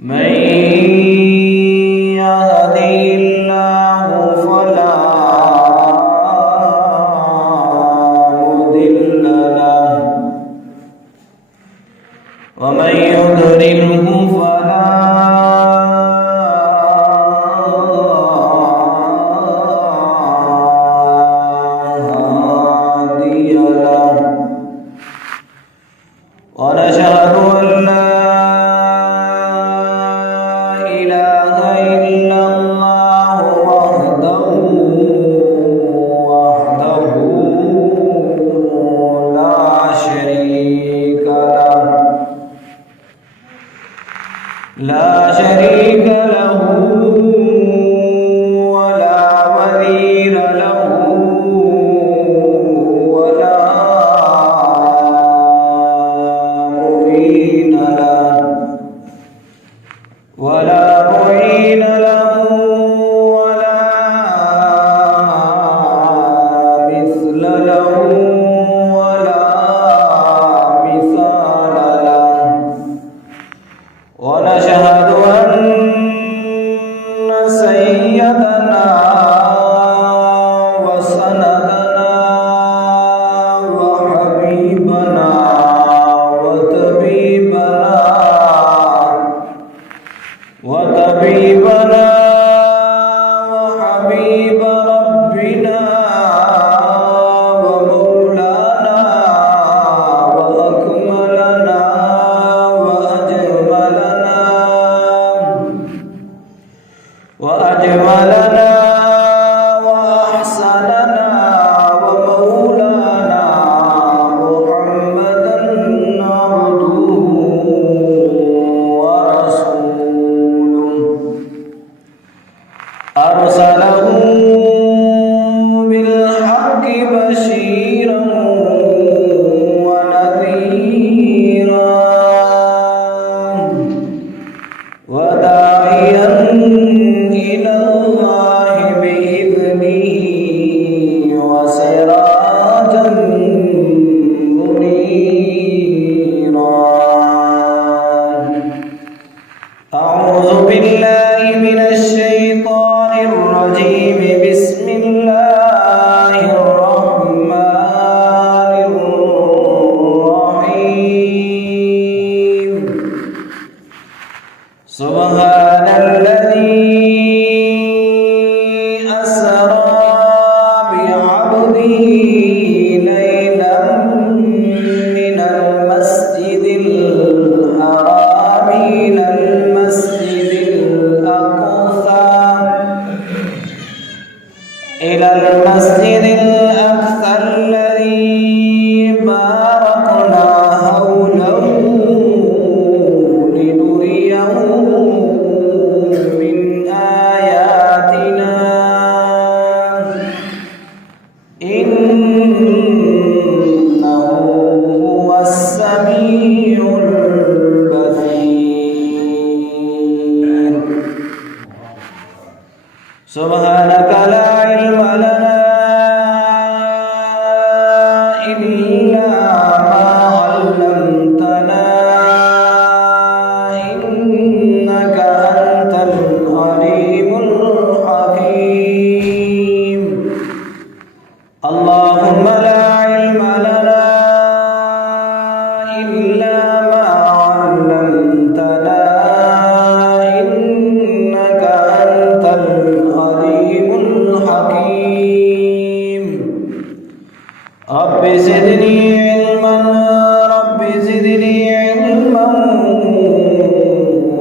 من يهده الله فلا مضل له ومن يضلله فلا هادي له ونشهد أن لا إله إلا الله وحده لا شريك له ولا وزير له ولا معين له ولا مثل له ولا مثال له ونشهد أن سيدنا وسندنا وحبيبنا وطبيبنا وحبيب ربنا ومولانا وأكملنا وأجملنا وأحسننا ومولانا محمدا عبده ورسوله أرسله بالحق بشيرا ونذيرا وداعيا إلى الله بإذنه وسراجا منيرا أعوذ بالله من الشيطان الرجيم بسم الله الرحمن الرحيم سبحان الذي أسرى بعبده ليلا من المسجد الحرام إلى المسجد الأقصى الذي باركنا حوله لنريه من آياتنا إنه هو السميع البصير سبحانك لا علم لنا إلا ما علمتنا إنك أنت العليم الحكيم اللهم لا علم لنا إلا ما علمتنا إنك أنت العليم الحكيم رب زدني علما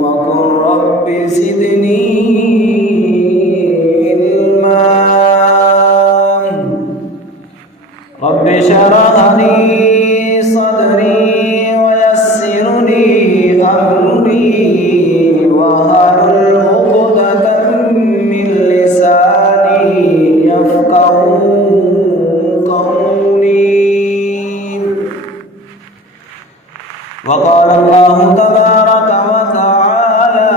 وقل رب زدني علما رب اشرح لي صدري ويسر لي أمري واحلل عقدة من لساني يفقهوا قولي وقال الله تبارك وتعالى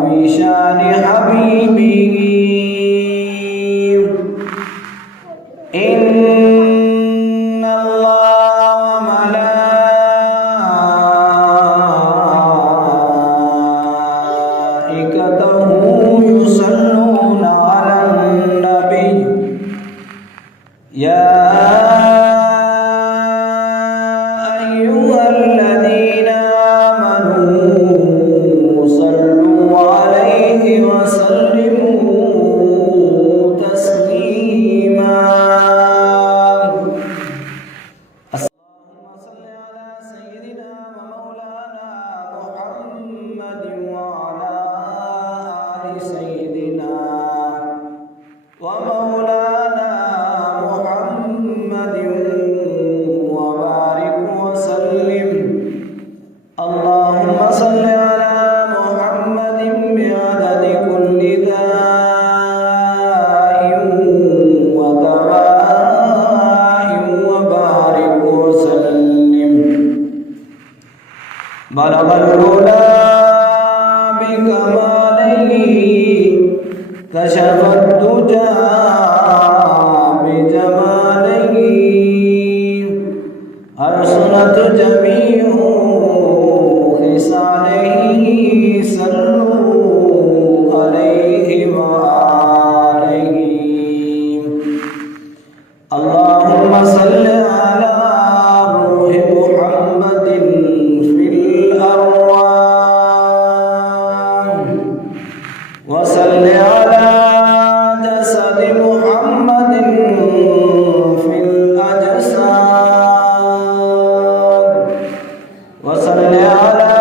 في شان حبيبه إن الله وملائكته بلغ العلا بكماله كشف الدجى بجماله أرسلت جميع خصاله صلوا عليه وآله اللهم صل على روح محمد في الأرواح وصل على جسد محمد في الأجساد وصل على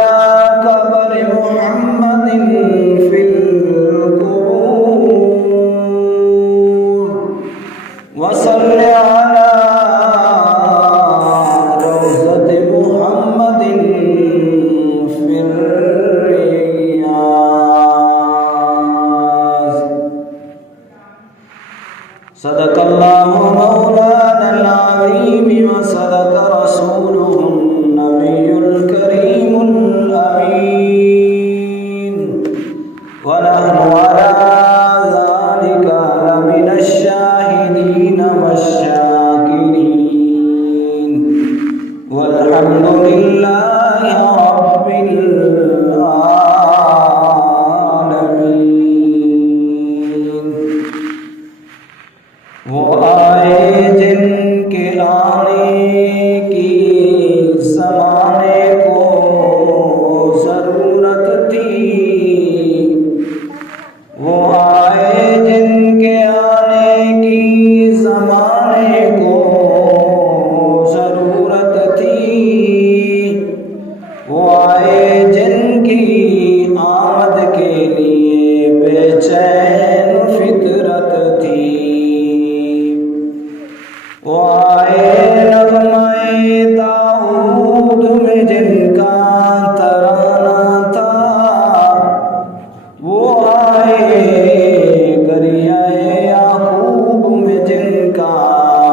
قبر محمد في القبور وصل على روضة محمد في الرياض صدق الله مولانا العظيم وصدق رسوله النبي الكريم الأمين ونحن على ذلك لمن الشاهدين والشاكرين والحمد لله رب العالمين وہ آئے جن کے آنے کی زمانے کو ضرورت تھی وہ آئے جن کے آنے کی زمانے کو ضرورت تھی وہ آئے جن کی آمد کے لیے بے چین فطرت تھی وہ آئے نغمۂ داؤد میں جن کا ترانہ تھا وہ آئے گریہ یعقوب میں جن کا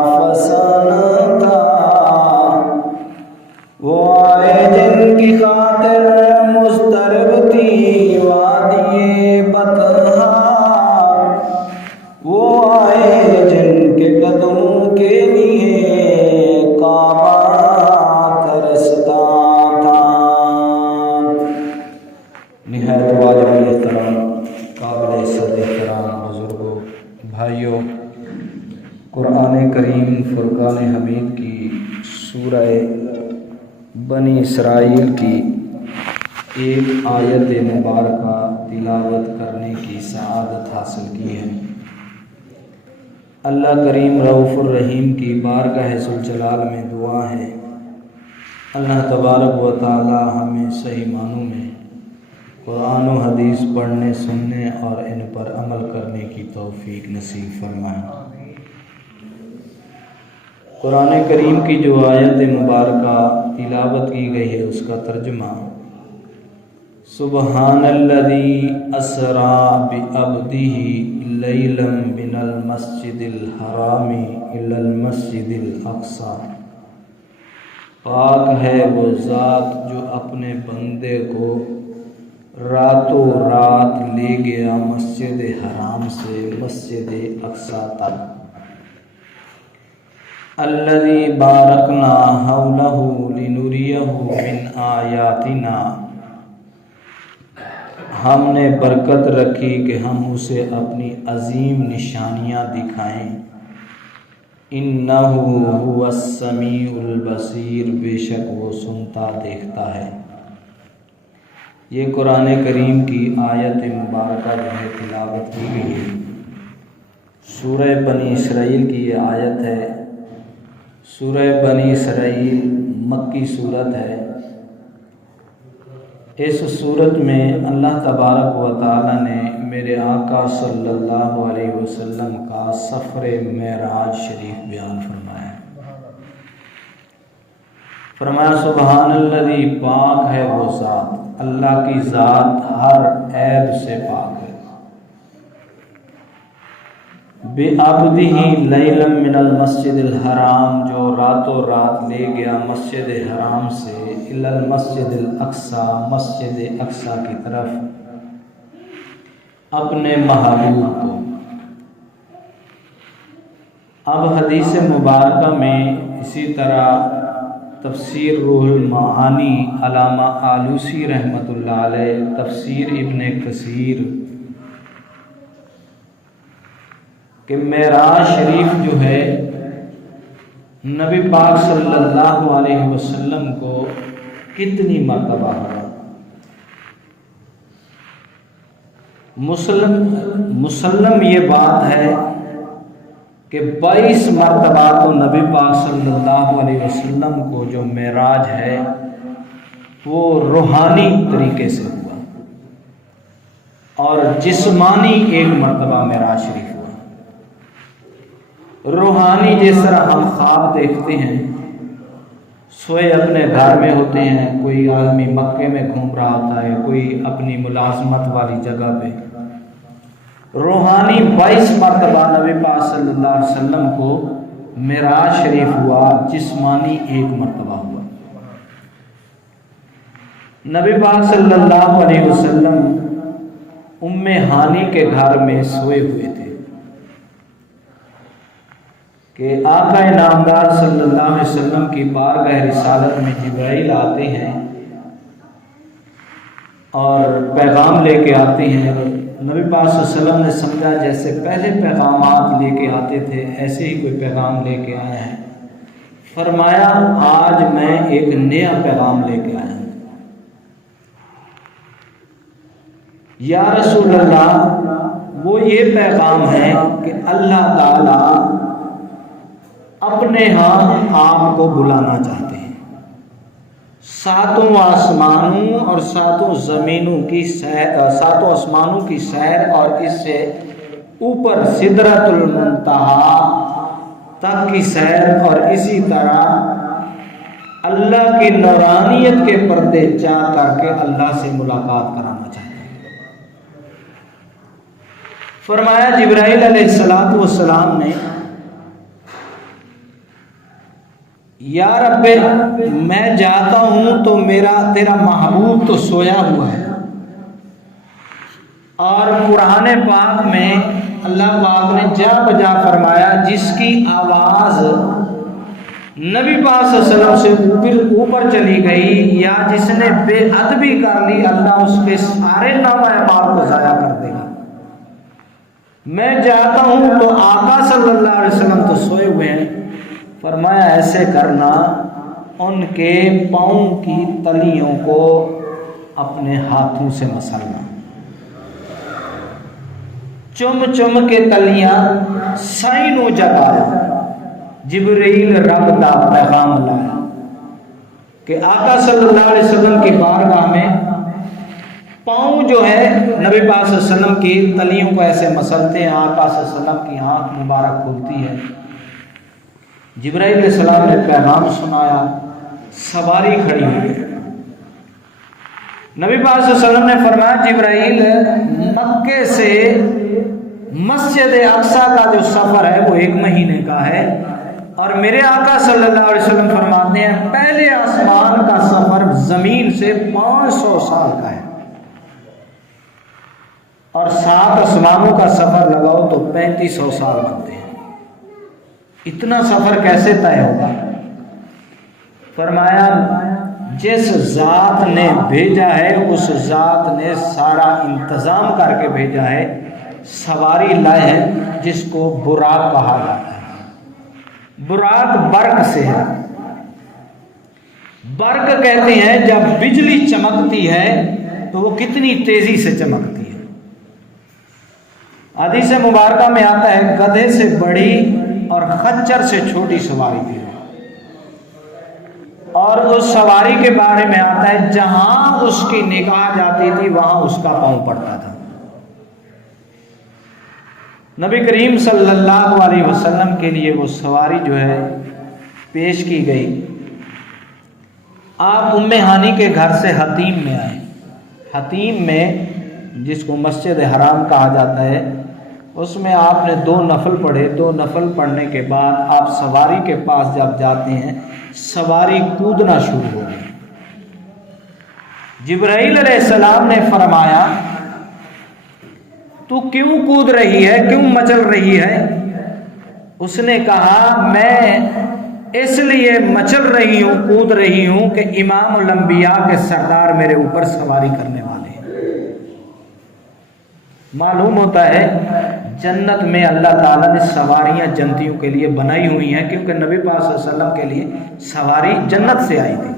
فسانہ تھا وہ آئے جن کی خاطر مضطرب تھی وادی بطحا وہ آئے جن کے قدموں کے لیے کعبہ ترستا تھا۔ نہایت واجب احترام قابل عزت احترام بزرگوں بھائیوں، قرآن کریم فرقان حمید کی سورہ بنی اسرائیل کی ایک آیت مبارکہ تلاوت کرنے کی سعادت حاصل کی ہے۔ اللہ کریم رؤوف الرحیم کی بارگاہ ذوالجلال میں دعا ہے اللہ تبارک و تعالی ہمیں صحیح معنوں میں قرآن و حدیث پڑھنے سننے اور ان پر عمل کرنے کی توفیق نصیب فرمائے۔ قرآن کریم کی جو آیت مبارکہ تلاوت کی گئی ہے اس کا ترجمہ سبحان الذی اسریٰ بعبدہ لیلا من المسجد الحرام الی المسجد الاقصی، پاک ہے وہ ذات جو اپنے بندے کو راتوں رات لے گیا مسجد حرام سے مسجد اقصی تک۔ الذی بارکنا حولہ لنریہ من آیاتنا، ہم نے برکت رکھی کہ ہم اسے اپنی عظیم نشانیاں دکھائیں۔ انہ هو السمیع البصیر، بے شک وہ سنتا دیکھتا ہے۔ یہ قرآن کریم کی آیت مبارکہ جو ہے تلاوت کی گئی ہے، سورہ بنی اسرائیل کی یہ آیت ہے۔ سورہ بنی اسرائیل مکی صورت ہے۔ اس صورت میں اللہ تبارک و تعالی نے میرے آقا صلی اللہ علیہ وسلم کا سفر معراج شریف بیان فرمایا۔ فرمایا سبحان الذی، پاک ہے وہ ذات، اللہ کی ذات ہر عیب سے پاک ہے۔ بعبدہ لیلا من المسجد الحرام، جو راتوں رات لے گیا مسجد حرام سے الی المسجد الاقصی، مسجد اقصی کی طرف، اپنے محبوب کو۔ اب حدیث مبارکہ میں اسی طرح تفسیر روح المعانی علامہ آلوسی رحمۃ اللہ علیہ، تفسیر ابن کثیر، کہ معراج شریف جو ہے نبی پاک صلی اللہ علیہ وسلم کو کتنی مرتبہ ہوا۔ مسلم یہ بات ہے کہ 22 مرتبہ تو نبی پاک صلی اللہ علیہ وسلم کو جو معراج ہے وہ روحانی طریقے سے ہوا، اور جسمانی 1 مرتبہ معراج شریف ہوا۔ روحانی جس طرح ہم خواب دیکھتے ہیں، سوئے اپنے گھر میں ہوتے ہیں، کوئی آدمی مکے میں گھوم رہا ہوتا ہے، کوئی اپنی ملازمت والی جگہ پہ، روحانی 22 مرتبہ نبی پاک صلی اللہ علیہ وسلم کو معراج شریف ہوا، جسمانی 1 مرتبہ ہوا۔ نبی پاک صلی اللہ علیہ وسلم ام ہانی کے گھر میں سوئے ہوئے تھے کہ آقا نامدار صلی اللہ علیہ وسلم کی بارگاہ رسالت میں جبرائیل آتے ہیں اور پیغام لے کے آتے ہیں۔ نبی پاک صلی اللہ علیہ وسلم نے سمجھا جیسے پہلے پیغامات لے کے آتے تھے ایسے ہی کوئی پیغام لے کے آیا ہے۔ فرمایا آج میں ایک نیا پیغام لے کے آیا ہوں۔ یا رسول اللہ، وہ یہ پیغام ہے کہ اللہ تعالیٰ اپنے ہاں آپ کو بلانا چاہتے ہیں۔ 7 آسمانوں اور 7 زمینوں کی سیر، 7 آسمانوں کی سیر، اور اس سے اوپر سدرۃ المنتہا تک کی سیر، اور اسی طرح اللہ کی نورانیت کے پردے چاہ کر کے اللہ سے ملاقات کرانا چاہتے ہیں۔ فرمایا جبرائیل علیہ السلام نے، یا رب میں جاتا ہوں تو تیرا محبوب تو سویا ہوا ہے، اور قرآن پاک میں اللہ پاک نے جا بجا فرمایا جس کی آواز نبی پاک صلی اللہ علیہ وسلم سے اوپر چلی گئی یا جس نے بے ادبی کر لی، اللہ اس کے سارے نامہ اعمال کو ضائع کر دے گا۔ میں جاتا ہوں تو آقا صلی اللہ علیہ وسلم تو سوئے ہوئے ہیں، فرمایا ایسے کرنا، ان کے پاؤں کی تلیوں کو اپنے ہاتھوں سے مسلنا، چم چم کے تلیاں سائنوں جگایا۔ جبرائیل رب دا پیغام لایا کہ آقا صلی اللہ علیہ وسلم کی بارگاہ میں پاؤں جو ہے نبی پاک صلی اللہ علیہ وسلم کی تلیوں کو ایسے مسلتے ہیں، آقا صلی اللہ علیہ وسلم کی آنکھ مبارک کھلتی ہے۔ جبرائیل علیہ السلام نے پیغام سنایا، سواری کھڑی ہوئی ہے۔ نبی پاک صلی اللہ علیہ وسلم نے فرمایا جبرائیل، مکے سے مسجد اقصی کا جو سفر ہے وہ 1 مہینے کا ہے، اور میرے آقا صلی اللہ علیہ وسلم فرماتے ہیں پہلے آسمان کا سفر زمین سے 500 سال کا ہے، اور 7 آسمانوں کا سفر لگاؤ تو 3500 سال بنتے ہیں۔ اتنا سفر کیسے طے ہوگا؟ فرمایا جس ذات نے بھیجا ہے اس ذات نے سارا انتظام کر کے بھیجا ہے۔ سواری لائے ہیں جس کو براق کہا جاتا ہے۔ براق برق سے ہے۔ برق کہتے ہیں جب بجلی چمکتی ہے تو وہ کتنی تیزی سے چمکتی ہے۔ حدیث مبارکہ میں آتا ہے گدھے سے بڑی اور خچر سے چھوٹی سواری تھی، اور اس سواری کے بارے میں آتا ہے جہاں اس کی نگاہ جاتی تھی وہاں اس کا پاؤں پڑتا تھا۔ نبی کریم صلی اللہ علیہ وسلم کے لیے وہ سواری جو ہے پیش کی گئی۔ آپ ام ہانی کے گھر سے حتیم میں آئے۔ حتیم میں جس کو مسجد حرام کہا جاتا ہے، اس میں آپ نے 2 نفل پڑھے. 2 نفل پڑھنے کے بعد آپ سواری کے پاس جب جاتے ہیں سواری کودنا شروع ہو گئی. جبرائیل علیہ السلام نے فرمایا تو کیوں کود رہی ہے, کیوں مچل رہی ہے؟ اس نے کہا میں اس لیے مچل رہی ہوں, کود رہی ہوں کہ امام الانبیاء کے سردار میرے اوپر سواری کرنے والے ہیں. معلوم ہوتا ہے جنت میں اللہ تعالیٰ نے سواریاں جنتیوں کے لیے بنائی ہوئی ہیں, کیونکہ نبی پاک صلی اللہ علیہ وسلم کے لیے سواری جنت سے آئی تھی.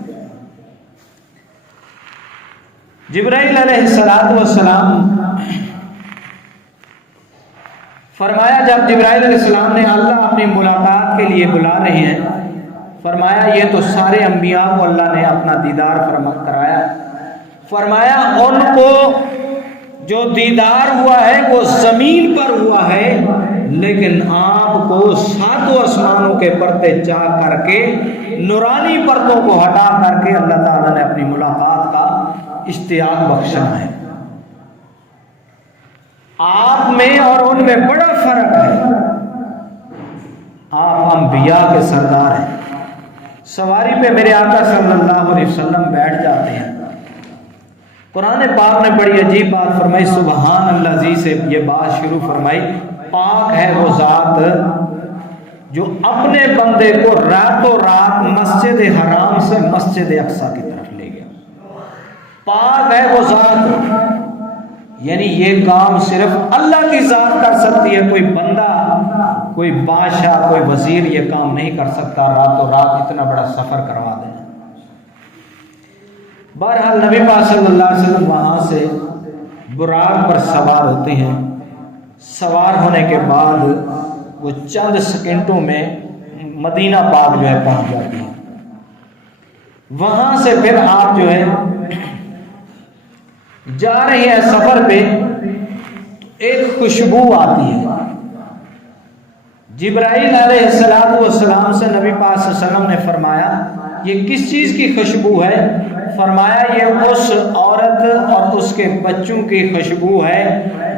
جبرائیل علیہ السلام فرمایا جب جبرائیل علیہ السلام نے اللہ اپنی ملاقات کے لیے بلا رہے ہیں, فرمایا یہ تو سارے انبیاء کو اللہ نے اپنا دیدار کرایا. فرمایا ان کو جو دیدار ہوا ہے وہ زمین پر ہوا ہے, لیکن آپ کو 7 آسمانوں کے پردے چاک کر کے نورانی پردوں کو ہٹا کر کے اللہ تعالیٰ نے اپنی ملاقات کا اشتیاق بخشا ہے. آپ میں اور ان میں بڑا فرق ہے. آپ انبیاء کے سردار ہیں. سواری پہ میرے آقا صلی اللہ علیہ وسلم بیٹھ جاتے ہیں. قرآن پاک نے بڑی عجیب بات فرمائی. سبحان اللہ سے یہ بات شروع فرمائی, پاک ہے وہ ذات جو اپنے بندے کو راتوں رات مسجد حرام سے مسجد اقصی کی طرف لے گیا. پاک ہے وہ ذات, یعنی یہ کام صرف اللہ کی ذات کر سکتی ہے. کوئی بندہ, کوئی بادشاہ, کوئی وزیر یہ کام نہیں کر سکتا, راتوں رات اتنا بڑا سفر کروا دیں. بہرحال نبی پاک صلی اللہ علیہ وسلم وہاں سے براق پر سوار ہوتے ہیں. سوار ہونے کے بعد وہ چند سیکنڈوں میں مدینہ پاک جو ہے پہنچ جاتی ہیں. وہاں سے پھر آپ جو ہے جا رہی ہیں سفر پہ, ایک خوشبو آتی ہے. جبرائیل علیہ السلام سے نبی پاک صلی اللہ علیہ وسلم نے فرمایا یہ کس چیز کی خوشبو ہے؟ فرمایا یہ اس عورت اور اس کے بچوں کی خوشبو ہے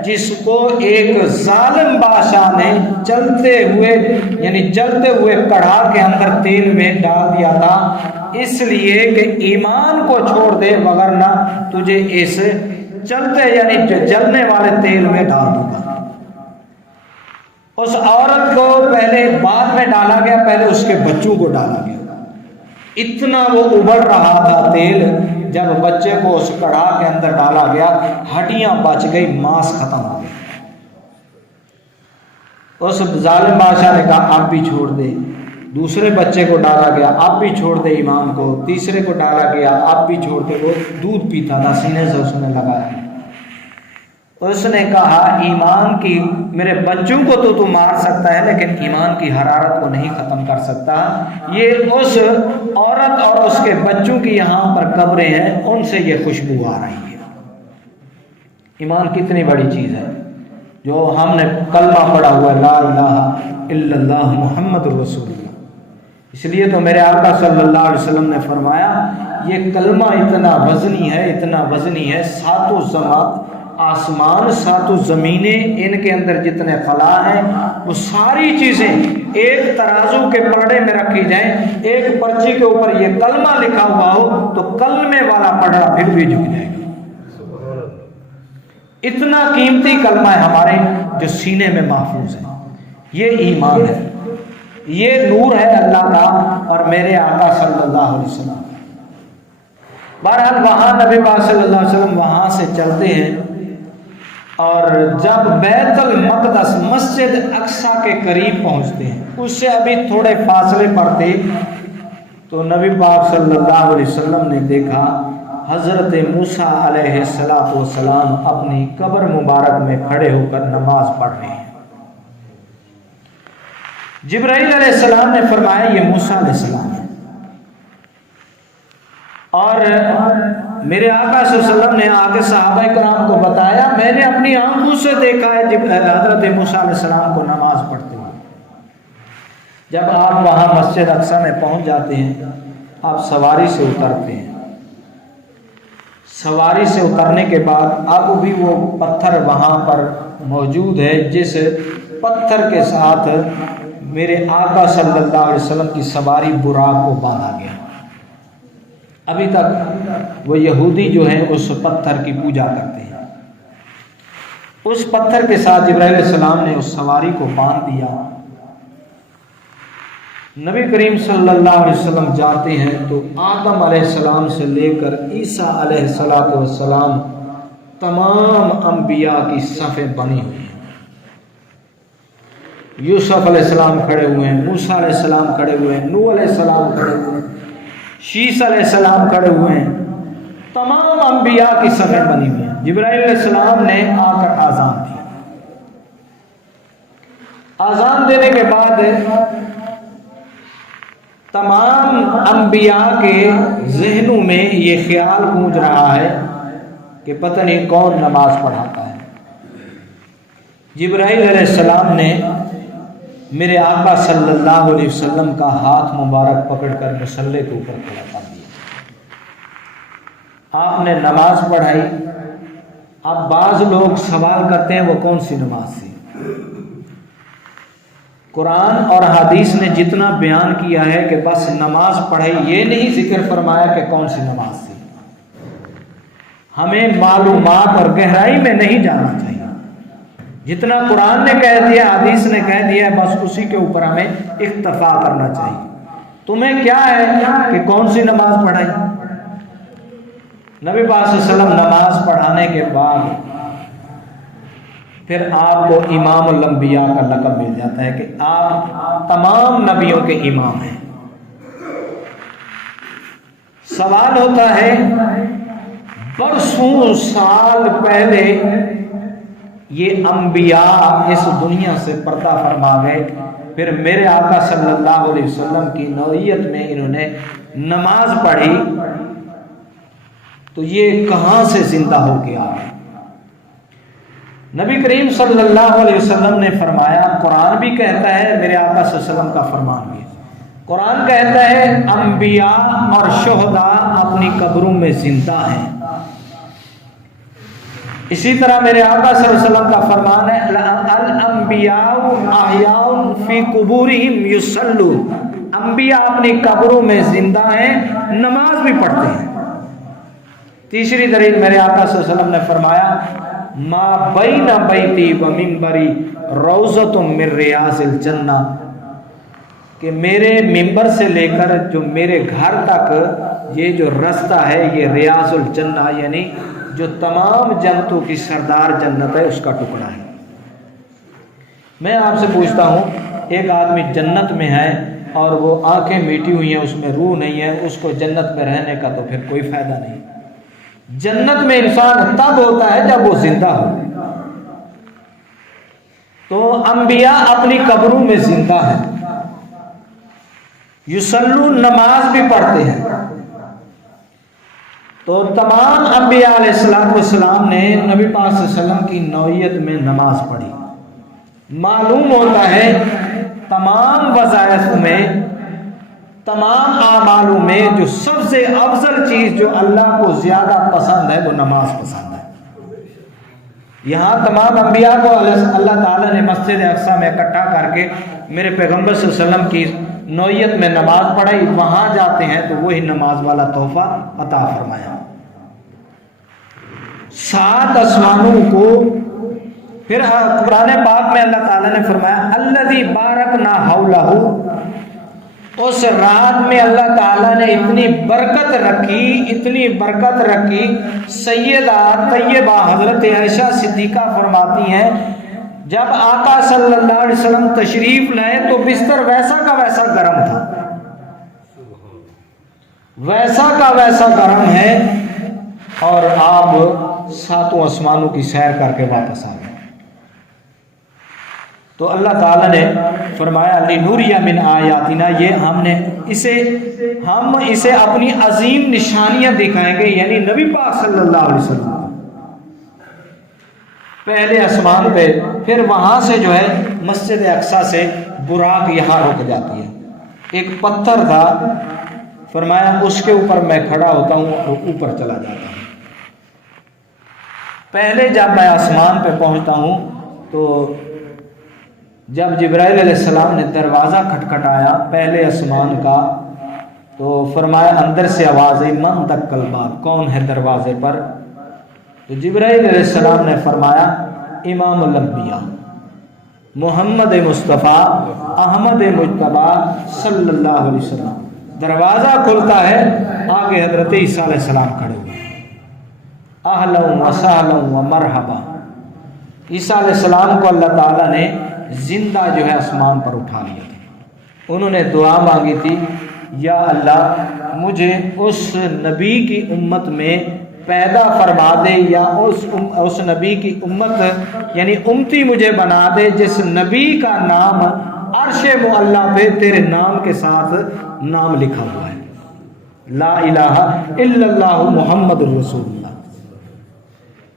جس کو ایک ظالم بادشاہ نے چلتے ہوئے کڑھا کے اندر تیل میں ڈال دیا تھا, اس لیے کہ ایمان کو چھوڑ دے وگرنہ تجھے اس چلتے جلنے والے تیل میں ڈال دوں گا. اس عورت کو پہلے بعد میں ڈالا گیا, پہلے اس کے بچوں کو ڈالا گیا. اتنا وہ ابل رہا تھا تیل, جب بچے کو اس کڑھا کے اندر ڈالا گیا ہڈیاں بچ گئی, ماس ختم ہو گئی. اس ظالم بادشاہ نے کہا آپ بھی چھوڑ دے. دوسرے بچے کو ڈالا گیا, آپ بھی چھوڑ دے امام کو. تیسرے کو ڈالا گیا, آپ بھی چھوڑ دے. وہ دودھ پیتا تھا, سینے سے اس نے لگایا. اس نے کہا ایمان کی, میرے بچوں کو تو مار سکتا ہے لیکن ایمان کی حرارت کو نہیں ختم کر سکتا. یہ اس عورت اور اس کے بچوں کی یہاں پر قبریں ہیں, ان سے یہ خوشبو آ رہی ہے. ایمان کتنی بڑی چیز ہے. جو ہم نے کلمہ پڑھا ہوا لا الہ الا اللہ محمد رسول اللہ, اس لیے تو میرے آقا صلی اللہ علیہ وسلم نے فرمایا یہ کلمہ اتنا وزنی ہے, اتنا وزنی ہے, 7 آسمان 7 زمینیں, ان کے اندر جتنے خلا ہیں وہ ساری چیزیں ایک ترازو کے پلڑے میں رکھی جائیں, ایک پرچی کے اوپر یہ کلمہ لکھا ہوا ہو تو کلمے والا پڑھا پھر بھی جھک جائے گا. اتنا قیمتی کلمہ ہے ہمارے جو سینے میں محفوظ ہے. یہ ایمان ہے, یہ نور ہے اللہ کا اور میرے آقا صلی اللہ علیہ وسلم. بہرحال وہاں نبی پاک صلی اللہ علیہ وسلم وہاں سے چلتے ہیں اور جب بیت المقدس مسجد اقصی کے قریب پہنچتے ہیں, اس سے ابھی تھوڑے فاصلے پر تھے, تو نبی پاک صلی اللہ علیہ وسلم نے دیکھا حضرت موسیٰ علیہ السلام اپنی قبر مبارک میں کھڑے ہو کر نماز پڑھ رہے ہیں. جبرائیل علیہ السلام نے فرمایا یہ موسیٰ علیہ السلام ہے, اور میرے آقا صلی اللہ علیہ وسلم نے آگے صحابہ کرام کو بتایا میں نے اپنی آنکھوں سے دیکھا ہے حضرت موسیٰ علیہ السلام کو نماز پڑھتے ہوئے. جب آپ وہاں مسجد اقصی میں پہنچ جاتے ہیں, آپ سواری سے اترتے ہیں. سواری سے اترنے کے بعد اب بھی وہ پتھر وہاں پر موجود ہے جس پتھر کے ساتھ میرے آقا صلی اللہ علیہ وسلم کی سواری براق کو باندھا گیا۔ ابھی تک وہ یہودی جو ہیں اس پتھر کی پوجا کرتے ہیں۔ اس پتھر کے ساتھ جبرائیل علیہ السلام نے اس سواری کو باندھ دیا۔ نبی کریم صلی اللہ علیہ وسلم جاتے ہیں تو آدم علیہ السلام سے لے کر عیسیٰ علیہ السلام تمام انبیاء کی صفیں بنی ہوئی ہیں۔ یوسف علیہ السلام کھڑے ہوئے ہیں، موسیٰ علیہ السلام کھڑے ہوئے ہیں، نوح علیہ السلام کھڑے ہوئے ہیں، شیس علیہ السلام کھڑے ہوئے ہیں، تمام انبیاء کی صفیں بنی ہوئی ہیں۔ جبرائیل علیہ السلام نے آ کر آذان دی۔ آذان دینے کے بعد تمام انبیاء کے ذہنوں میں یہ خیال گونج رہا ہے کہ پتہ نہیں کون نماز پڑھاتا ہے۔ جبرائیل علیہ السلام نے میرے آقا صلی اللہ علیہ وسلم کا ہاتھ مبارک پکڑ کر مصلی کے اوپر کھڑا کر دیا۔ آپ نے نماز پڑھائی۔ اب بعض لوگ سوال کرتے ہیں وہ کون سی نماز تھی؟ قرآن اور حدیث نے جتنا بیان کیا ہے کہ بس نماز پڑھائی، یہ نہیں ذکر فرمایا کہ کون سی نماز تھی۔ ہمیں معلومات اور گہرائی میں نہیں جانا چاہیے۔ جتنا قرآن نے کہہ دیا، حدیث نے کہہ دیا ہے، بس اسی کے اوپر ہمیں اکتفا کرنا چاہیے۔ تمہیں کیا ہے کہ کون سی نماز پڑھائی؟ نبی پاک صلی اللہ علیہ وسلم نماز پڑھانے کے بعد پھر آپ کو امام الانبیاء کا لقب مل جاتا ہے کہ آپ تمام نبیوں کے امام ہیں۔ سوال ہوتا ہے برسوں سال پہلے یہ انبیاء اس دنیا سے پردہ فرما گئے، پھر میرے آقا صلی اللہ علیہ وسلم کی نوعیت میں انہوں نے نماز پڑھی، تو یہ کہاں سے زندہ ہو کے آئے؟ نبی کریم صلی اللہ علیہ وسلم نے فرمایا، قرآن بھی کہتا ہے، میرے آقا صلی اللہ علیہ وسلم کا فرمان بھی، قرآن کہتا ہے انبیاء اور شہداء اپنی قبروں میں زندہ ہیں۔ اسی طرح میرے آقا صلی اللہ علیہ وسلم کا فرمان ہے الانبیاء احیاء فی قبورہم یصلون، انبیاء اپنی قبروں میں زندہ ہیں، نماز بھی پڑھتے ہیں۔ تیسری دلیل میرے آقا صلی اللہ علیہ وسلم نے فرمایا ما بین بیتی و منبری روضۃ من ریاض الجنہ، کہ میرے منبر سے لے کر جو میرے گھر تک یہ جو رستہ ہے یہ ریاض الجنہ، یعنی جو تمام جنتوں کی سردار جنت ہے اس کا ٹکڑا ہے۔ میں آپ سے پوچھتا ہوں، ایک آدمی جنت میں ہے اور وہ آنکھیں میٹی ہوئی ہیں، اس میں روح نہیں ہے، اس کو جنت میں رہنے کا تو پھر کوئی فائدہ نہیں۔ جنت میں انسان تب ہوتا ہے جب وہ زندہ ہو۔ تو انبیاء اپنی قبروں میں زندہ ہیں، یصلون، نماز بھی پڑھتے ہیں۔ تو تمام انبیاء علیہ السلام نے نبی پاک صلی اللہ علیہ وسلم کی نوعیت میں نماز پڑھی۔ معلوم ہوتا ہے تمام وظائف میں، تمام اعمالوں میں جو سب سے افضل چیز جو اللہ کو زیادہ پسند ہے وہ نماز پسند ہے۔ یہاں تمام انبیاء کو اللہ تعالیٰ نے مسجد اقصی میں اکٹھا کر کے میرے پیغمبر صلی اللہ علیہ وسلم کی نوعیت میں نماز پڑھائی، وہاں جاتے ہیں تو وہی نماز والا تحفہ عطا فرمایا۔ 7 آسمانوں کو پھر قرآن پاک میں اللہ تعالیٰ نے فرمایا الذی بارکنا حولہ، اس رات میں اللہ تعالیٰ نے اتنی برکت رکھی، اتنی برکت رکھی، سیدہ طیبہ حضرت عائشہ صدیقہ فرماتی ہیں جب آقا صلی اللہ علیہ وسلم تشریف لائے تو بستر ویسا کا ویسا گرم تھا، ویسا کا ویسا گرم ہے، اور آپ 7 آسمانوں کی سیر کر کے واپس آ گئے۔ تو اللہ تعالیٰ نے فرمایا لِنُرِیَ مِنْ آیاتنا، یہ ہم اسے اپنی عظیم نشانیاں دکھائیں گے، یعنی نبی پاک صلی اللہ علیہ وسلم پہلے آسمان پہ، پھر وہاں سے جو ہے مسجد اقصی سے براق یہاں رک جاتی ہے۔ ایک پتھر تھا، فرمایا اس کے اوپر میں کھڑا ہوتا ہوں اور اوپر چلا جاتا ہوں۔ پہلے جب میں آسمان پہ پہنچتا ہوں تو جب جبرائیل علیہ السلام نے دروازہ کھٹکھٹایا پہلے آسمان کا، تو فرمایا اندر سے آواز آئی من دق الباب، کون ہے دروازے پر؟ تو جبرائیل علیہ السلام نے فرمایا امام الانبیاء محمد مصطفیٰ احمد مجتبی صلی اللہ علیہ وسلم۔ دروازہ کھلتا ہے، آگے حضرت عیسیٰ علیہ السلام کھڑے ہوئے، اہلا و سہلا و مرحبا۔ عیسیٰ علیہ السلام کو اللہ تعالیٰ نے زندہ جو ہے آسمان پر اٹھا لیا تھا۔ انہوں نے دعا مانگی تھی، یا اللہ مجھے اس نبی کی امت میں پیدا فرما دے، یا اس نبی کی امت یعنی امتی مجھے بنا دے جس نبی کا نام عرش معلیٰ پہ تیرے نام کے ساتھ نام لکھا ہوا ہے، لا الہ الا اللہ محمد رسول اللہ۔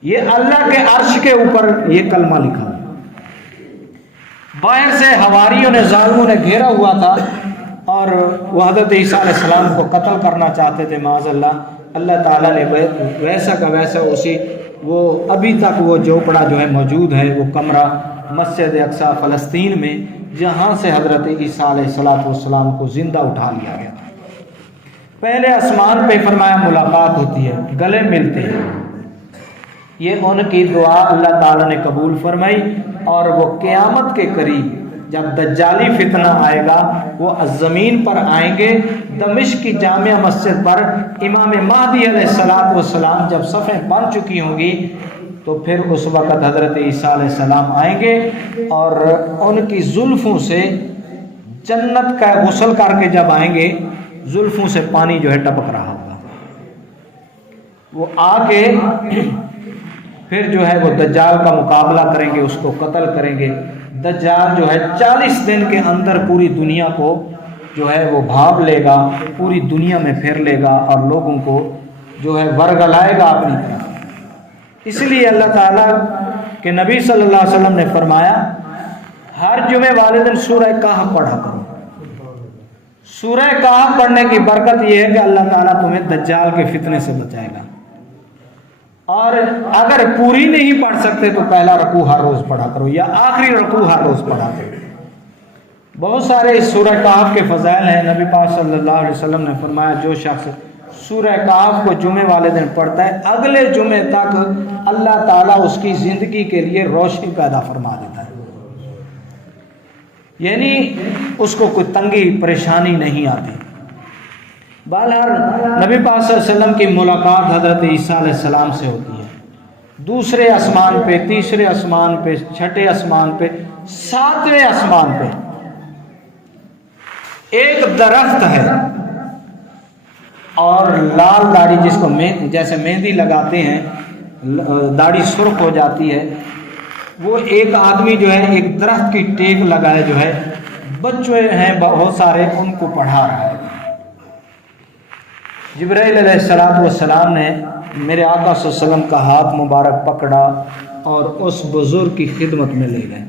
یہ اللہ کے عرش کے اوپر یہ کلمہ لکھا ہوا۔ باہر سے حواریوں نے، ظالموں نے گھیرا ہوا تھا اور وہ حضرت عیسیٰ علیہ السلام کو قتل کرنا چاہتے تھے معاذ اللہ۔ اللہ تعالیٰ نے ویسا کا ویسا اسی وہ ابھی تک وہ جھونپڑا جو ہے موجود ہے، وہ کمرہ مسجد اقصی فلسطین میں، جہاں سے حضرت عیسیٰ علیہ السلام کو زندہ اٹھا لیا گیا۔ پہلے آسمان پہ فرمایا ملاقات ہوتی ہے، گلے ملتے ہیں۔ یہ ان کی دعا اللہ تعالیٰ نے قبول فرمائی، اور وہ قیامت کے قریب جب دجالی فتنہ آئے گا وہ زمین پر آئیں گے، دمشق کی جامع مسجد پر امام مہدی علیہ السلام جب صفیں بن چکی ہوں گی تو پھر اس وقت حضرت عیسیٰ علیہ السلام آئیں گے، اور ان کی زلفوں سے جنت کا غسل کر کے جب آئیں گے، زلفوں سے پانی جو ہے ٹپک رہا ہوگا، وہ آ کے پھر جو ہے وہ دجال کا مقابلہ کریں گے، اس کو قتل کریں گے۔ دجال جو ہے 40 دن کے اندر پوری دنیا کو جو ہے وہ بھاپ لے گا، پوری دنیا میں پھیر لے گا اور لوگوں کو جو ہے ورگلائے گا اپنی طرف۔ اس لیے اللہ تعالیٰ کے نبی صلی اللہ علیہ وسلم نے فرمایا ہر جمعے والے دن سورہ کہف پڑھا کرو۔ سورہ کہف پڑھنے کی برکت یہ ہے کہ اللہ تعالیٰ تمہیں دجال کے فتنے سے بچائے گا، اور اگر پوری نہیں پڑھ سکتے تو پہلا رکوع ہر روز پڑھا کرو یا آخری رکوع ہر روز پڑھا کرو۔ بہت سارے اس سورہ کہف کے فضائل ہیں۔ نبی پاک صلی اللہ علیہ وسلم نے فرمایا جو شخص سورہ کہف کو جمعے والے دن پڑھتا ہے اگلے جمعے تک اللہ تعالیٰ اس کی زندگی کے لیے روشنی پیدا فرما دیتا ہے، یعنی اس کو کوئی تنگی پریشانی نہیں آتی۔ بہرحال نبی پاک صلی اللہ علیہ وسلم کی ملاقات حضرت عیسیٰ علیہ السلام سے ہوتی ہے، دوسرے آسمان پہ، تیسرے آسمان پہ، چھٹے آسمان پہ، ساتویں آسمان پہ ایک درخت ہے اور لال داڑھی، جس کو جیسے مہندی لگاتے ہیں داڑھی سرخ ہو جاتی ہے، وہ ایک آدمی جو ہے ایک درخت کی ٹیک لگائے جو ہے، بچے ہیں بہت سارے، ان کو پڑھا رہا ہے۔ جبرائیل علیہ السلام نے میرے آقا صلی اللہ علیہ وسلم کا ہاتھ مبارک پکڑا اور اس بزرگ کی خدمت میں لے گئے،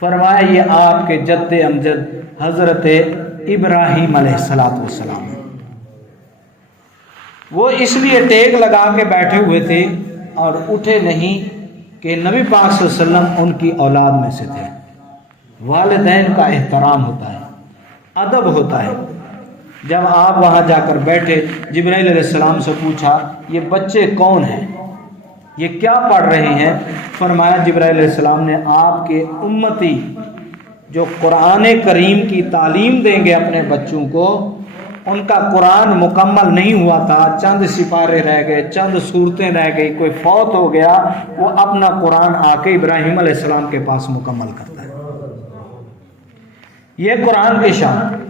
فرمایا یہ آپ کے جد امجد حضرت ابراہیم علیہ السلام ہے۔ وہ اس لیے ٹیک لگا کے بیٹھے ہوئے تھے اور اٹھے نہیں کہ نبی پاک صلی اللہ علیہ وسلم ان کی اولاد میں سے تھے۔ والدین کا احترام ہوتا ہے، ادب ہوتا ہے۔ جب آپ وہاں جا کر بیٹھے، جبرائیل علیہ السلام سے پوچھا یہ بچے کون ہیں، یہ کیا پڑھ رہے ہیں؟ فرمایا جبرائیل علیہ السلام نے آپ کے امتی جو قرآن کریم کی تعلیم دیں گے اپنے بچوں کو، ان کا قرآن مکمل نہیں ہوا تھا، چند سپارے رہ گئے، چند صورتیں رہ گئی، کوئی فوت ہو گیا، وہ اپنا قرآن آ کے ابراہیم علیہ السلام کے پاس مکمل کرتا ہے۔ یہ قرآن کی شان۔